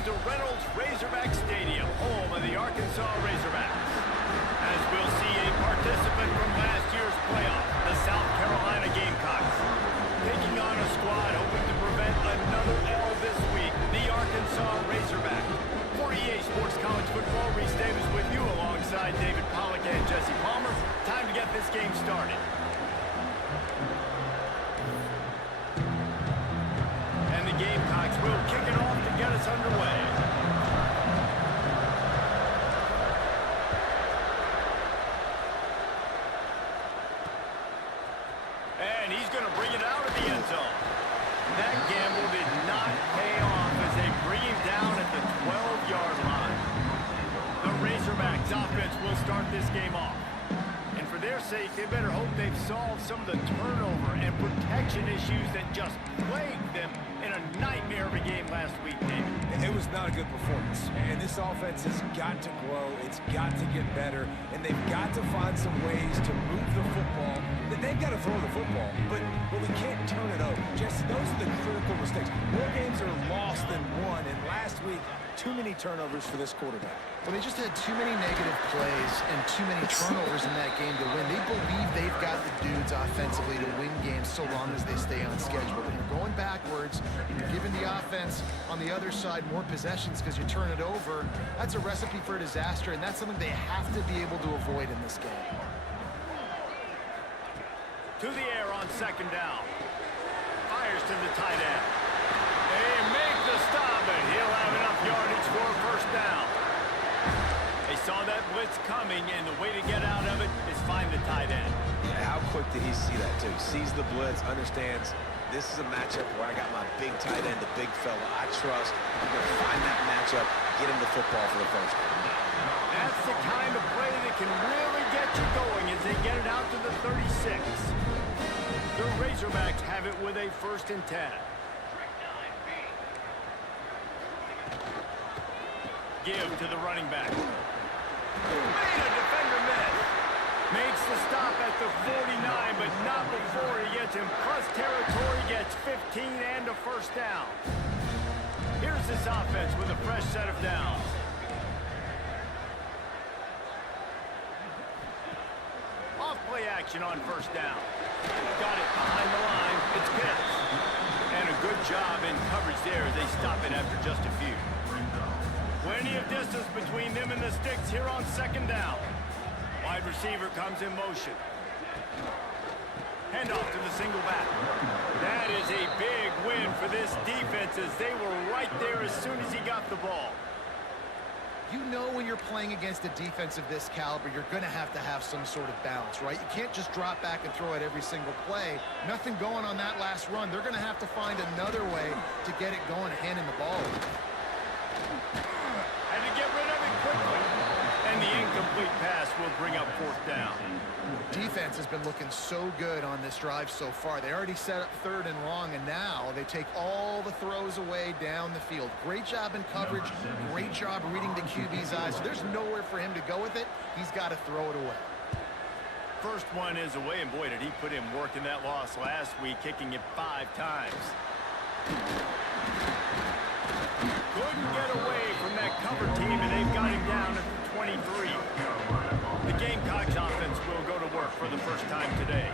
welcome to Reynolds Razorback Stadium, home of the Arkansas Razorbacks. As we'll see a participant from last year's playoff, the South Carolina Gamecocks. Taking on a squad hoping to prevent another L this week, the Arkansas Razorback. For EA Sports College Football, Reese Davis with you alongside David Pollack and Jesse Palmer. Time to get this game started. And the Gamecocks will kick it off to get us underway. And he's going to bring it out of the end zone. That gamble did not pay off as they bring him down at the 12-yard line. The Razorbacks offense will start this game off. And for their sake, they better hope they've solved some of the turnover and protection issues that just plagued them in a nightmare of a game last week, David. It was not a good performance, and this offense has got to grow, it's got to get better, and they've got to find some ways to move the football. They've got to throw the football, but we can't turn it over. Just those are the critical mistakes. More games are lost than won, and last week, too many turnovers for this quarterback. Well, they just had too many negative plays and too many turnovers in that game to win. They believe they've got the dudes offensively to win games so long as they stay on schedule. When you're going backwards and you're giving the offense on the other side more possessions because you turn it over, that's a recipe for disaster, and that's something they have to be able to avoid in this game. To the air on second down. Fires to the tight end. They make the stop, and he'll have enough yardage for a first down. They saw that blitz coming, and the way to get out of it is find the tight end. Yeah, how quick did he see that, too? Sees the blitz, understands this is a matchup where I got my big tight end, the big fella I trust. I'm going to find that matchup, get him the football for the first down. That's the kind of play that can really get you going as they get it out to the 36. The Razorbacks have it with a 1st and 10. Give to the running back. Made a defender miss. Makes the stop at the 49, but not before he gets in plus territory, gets 15 and a first down. Here's this offense with a fresh set of downs. Off play action on first down. Got it behind the line. It's Pitts. And a good job in coverage there as they stop it after just a few. Plenty of distance between them and the sticks here on second down. Wide receiver comes in motion. Handoff to the single back. That is a big win for this defense as they were right there as soon as he got the ball. You know when you're playing against a defense of this caliber, you're going to have some sort of balance, right? You can't just drop back and throw it every single play. Nothing going on that last run. They're going to have to find another way to get it going, handing the ball. Had to get rid of it quickly. And the incomplete pass will bring up 4th down. Defense has been looking so good on this drive so far. They already set up 3rd and long, and now they take all the throws away down the field. Great job in coverage. Great job reading the QB's eyes. So there's nowhere for him to go with it. He's got to throw it away. First one is away, and boy, did he put in work in that loss last week, kicking it 5 times. Couldn't get away from that cover team, and they've got him down at 23. The Gamecocks offense will go to work for the first time today.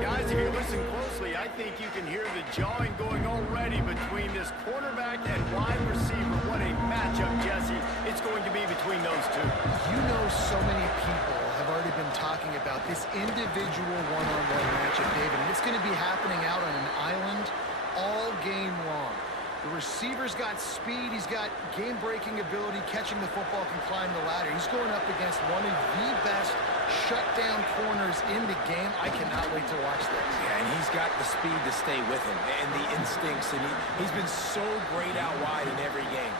Guys, if you listen closely, I think you can hear the jawing going already between this quarterback and wide receiver. What a matchup, Jesse. It's going to be between those two. You know so many people have already been talking about this individual one-on-one matchup, David, and it's going to be happening out on an island all game long. The receiver's got speed, he's got game-breaking ability, catching the football, can climb the ladder. He's going up against one of the best shutdown corners in the game. I cannot wait to watch this. Yeah, and he's got the speed to stay with him and the instincts, and he's been so great out wide in every game.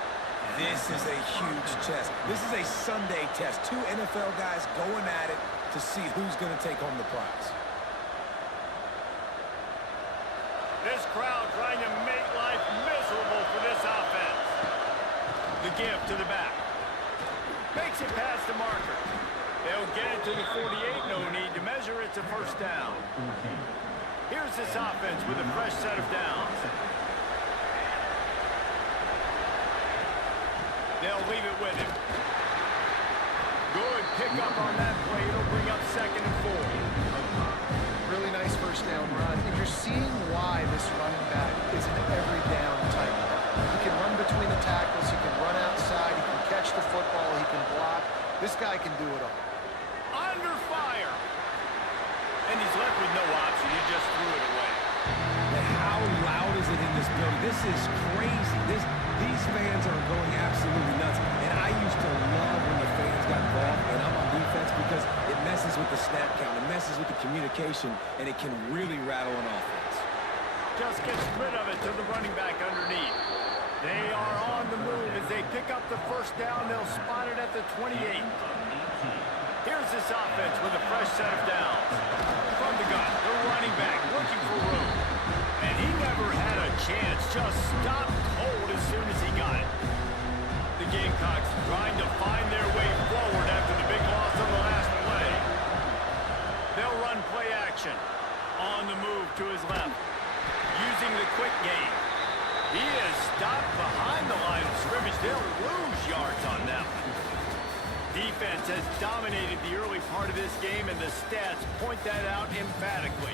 This is a huge test. This is a Sunday test. 2 NFL guys going at it to see who's going to take home the prize. This crowd trying to make life miserable for this offense. The give to the back. Makes it past the marker. They'll get it to the 48. No need to measure. It's a first down. Here's this offense with a fresh set of downs. They'll leave it with him. Good pickup on that play. It'll bring up 2nd and 4. Really nice first down run. And you're seeing why this running back is an every down type. He can run between the tackles. He can run outside. He can catch the football. He can block. This guy can do it all. Under fire. And he's left with no option. He just threw it away. And how loud is it in this building? This is crazy. These fans are going absolutely nuts. And I used to love when the fans got involved, and I'm on defense because it messes with the snap count. It messes with the communication, and it can really rattle an offense. Just gets rid of it to the running back underneath. They are on the move as they pick up the first down. They'll spot it at the 28. Here's this offense with a fresh set of downs. From the gun, the running back looking for room. And he never had a chance, just stopped cold as soon as he got it. The Gamecocks trying to find their way forward after the big loss on the last play. They'll run play action. On the move to his left. Using the quick game. He is stopped behind the line of scrimmage. They'll lose yards on that one. Defense has dominated the early part of this game, and the stats point that out emphatically.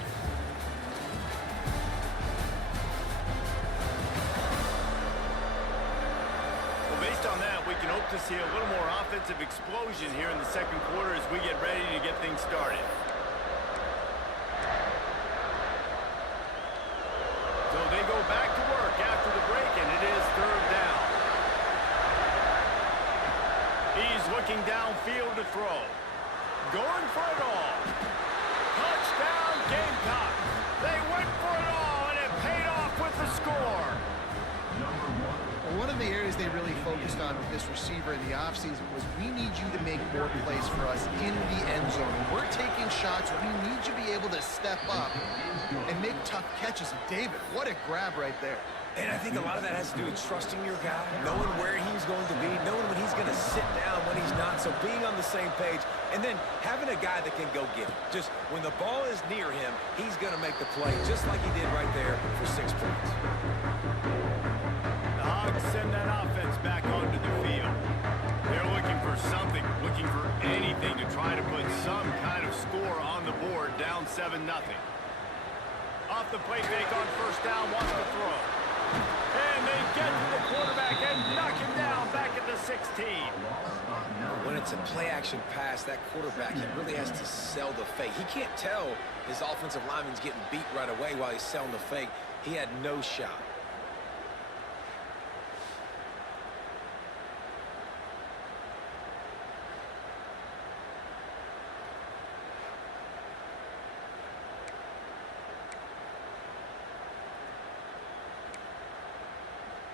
Well, based on that, we can hope to see a little more offensive explosion here in the second quarter as we get ready to get things started. So they go back to work after the break, and it is 3rd down. He's looking downfield to throw. Going for it all. Touchdown, Gamecocks. They went for it all, and it paid off with the score. Well, one of the areas they really focused on with this receiver in the offseason was we need you to make more plays for us in the end zone. When we're taking shots, we need you to be able to step up and make tough catches. And David, what a grab right there. And I think a lot of that has to do with trusting your guy, knowing where he's going to be, knowing when he's going to sit down, when he's not. So being on the same page, and then having a guy that can go get it. Just when the ball is near him, he's going to make the play, just like he did right there for 6 points. The Hogs send that offense back onto the field. They're looking for something, looking for anything to try to put some kind of score on the board, down 7-0. Off the play fake on first down, wants to throw. And they get to the quarterback and knock him down back at the 16. When it's a play-action pass, that quarterback, he really has to sell the fake. He can't tell his offensive lineman's getting beat right away while he's selling the fake. He had no shot.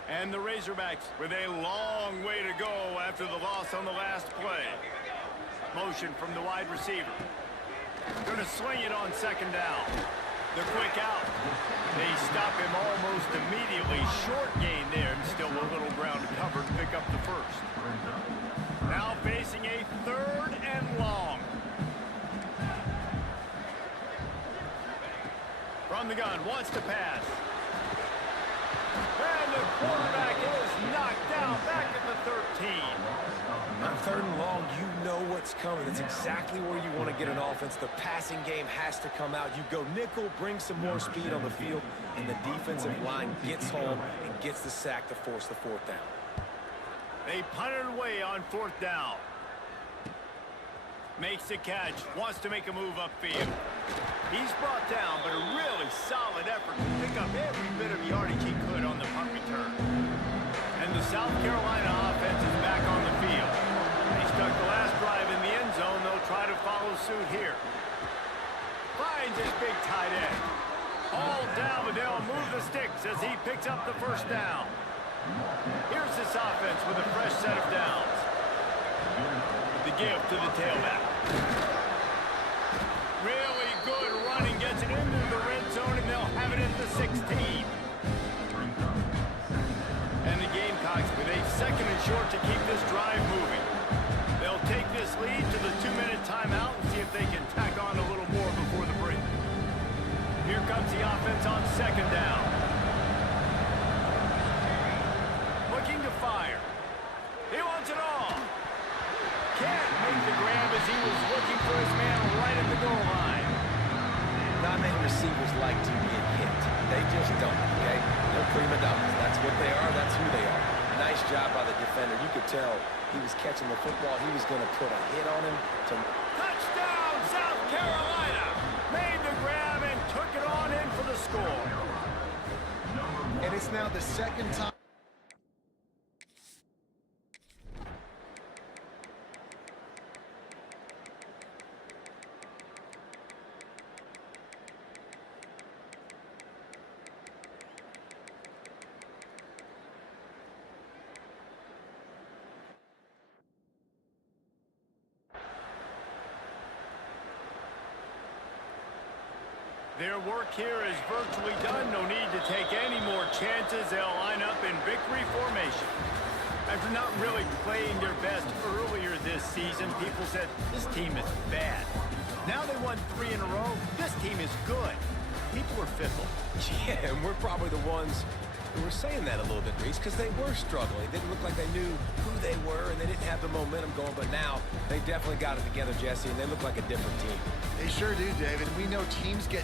And the Razorbacks with a long way to go after the loss on the last play. Motion from the wide receiver. Going to swing it on 2nd down. The quick out. They stop him almost immediately. Short gain there, and still a little ground to cover to pick up the first. Now facing a 3rd and long. From the gun, wants to pass. And the quarterback is knocked down back at the 13. On 3rd and long, you know what's coming. It's exactly where you want to get an offense. The passing game has to come out. You go nickel, bring some more speed on the field, and the defensive line gets home and gets the sack to force the 4th down. They punt it away on 4th down. Makes the catch, wants to make a move upfield. He's brought down, but a really solid effort to pick up every bit of yardage he could on the punt return. And the South Carolina offense is back on the field. They stuck the last drive in the end zone. They'll try to follow suit here. Finds his big tight end. All down, but they'll move the sticks as he picks up the first down. Here's this offense with a fresh set of downs. The give to the tailback. Really good running, gets it into the red zone, and they'll have it at the 16. And the Gamecocks with a 2nd and short to keep this drive moving. They'll take this lead to the 2-minute timeout and see if they can tack on a little more before the break. Here comes the offense on 2nd down. Looking to fire. He first man right at the goal line. Not many receivers like to get hit. They just don't, okay? They're prima donnas. That's what they are. That's who they are. Nice job by the defender. You could tell he was catching the football. He was going to put a hit on him. Touchdown, South Carolina! Made the grab and took it on in for the score. And it's now the second time. Their work here is virtually done. No need to take any more chances. They'll line up in victory formation. After not really playing their best earlier this season, people said, this team is bad. Now they won 3 in a row. This team is good. People are fickle. Yeah, and we're probably the ones who were saying that a little bit, Reese, because they were struggling. It didn't look like they knew who they were, and they didn't have the momentum going. But now they definitely got it together, Jesse, and they look like a different team. They sure do, David. We know teams get...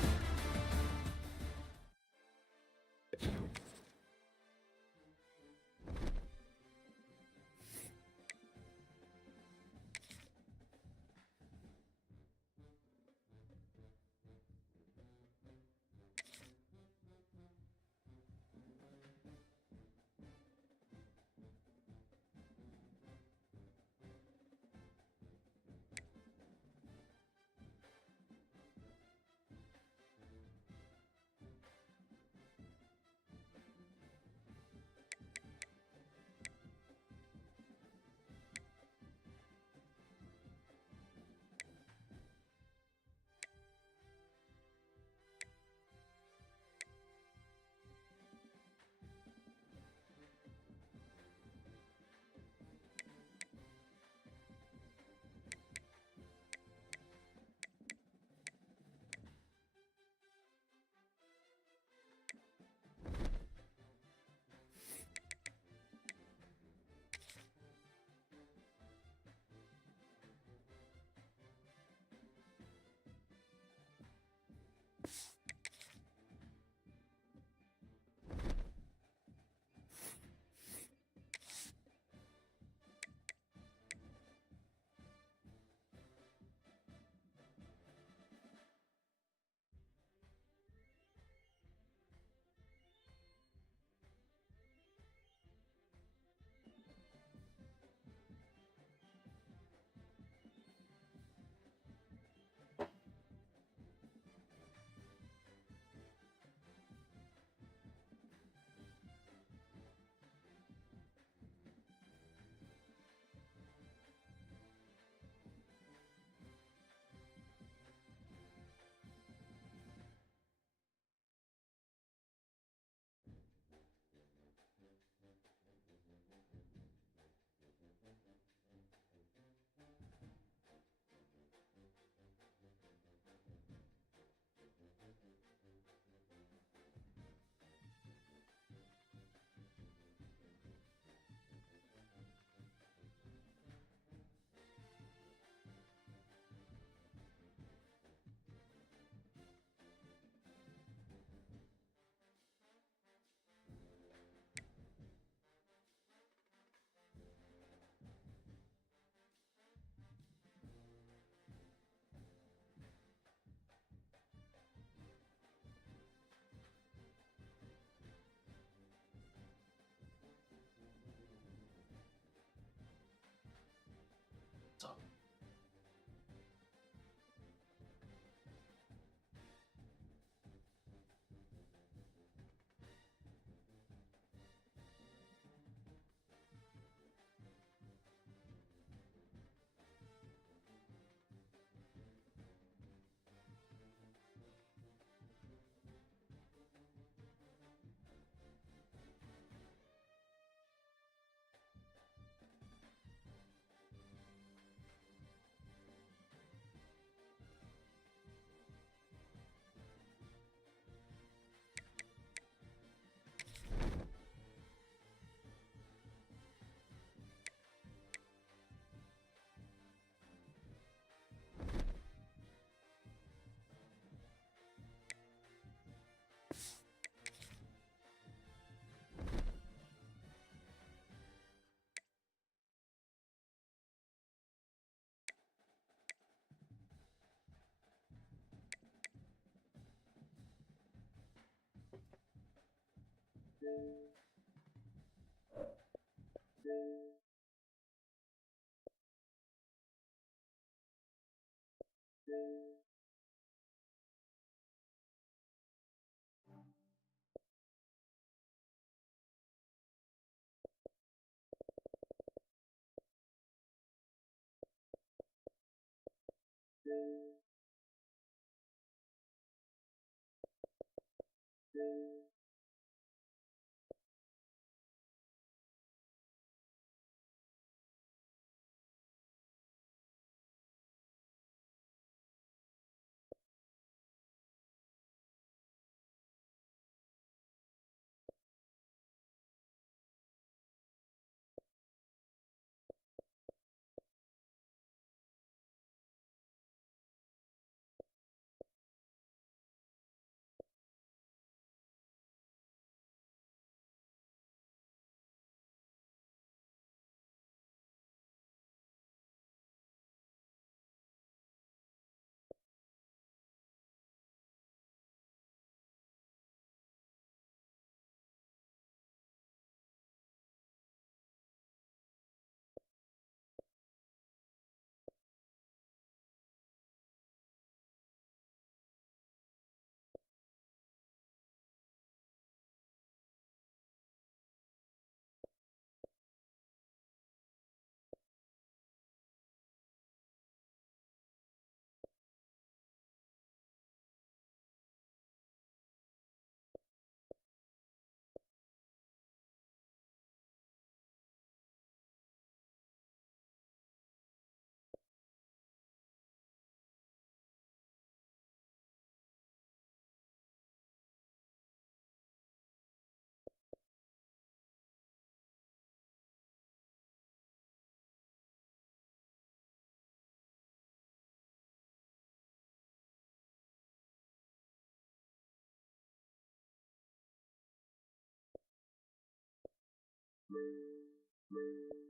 you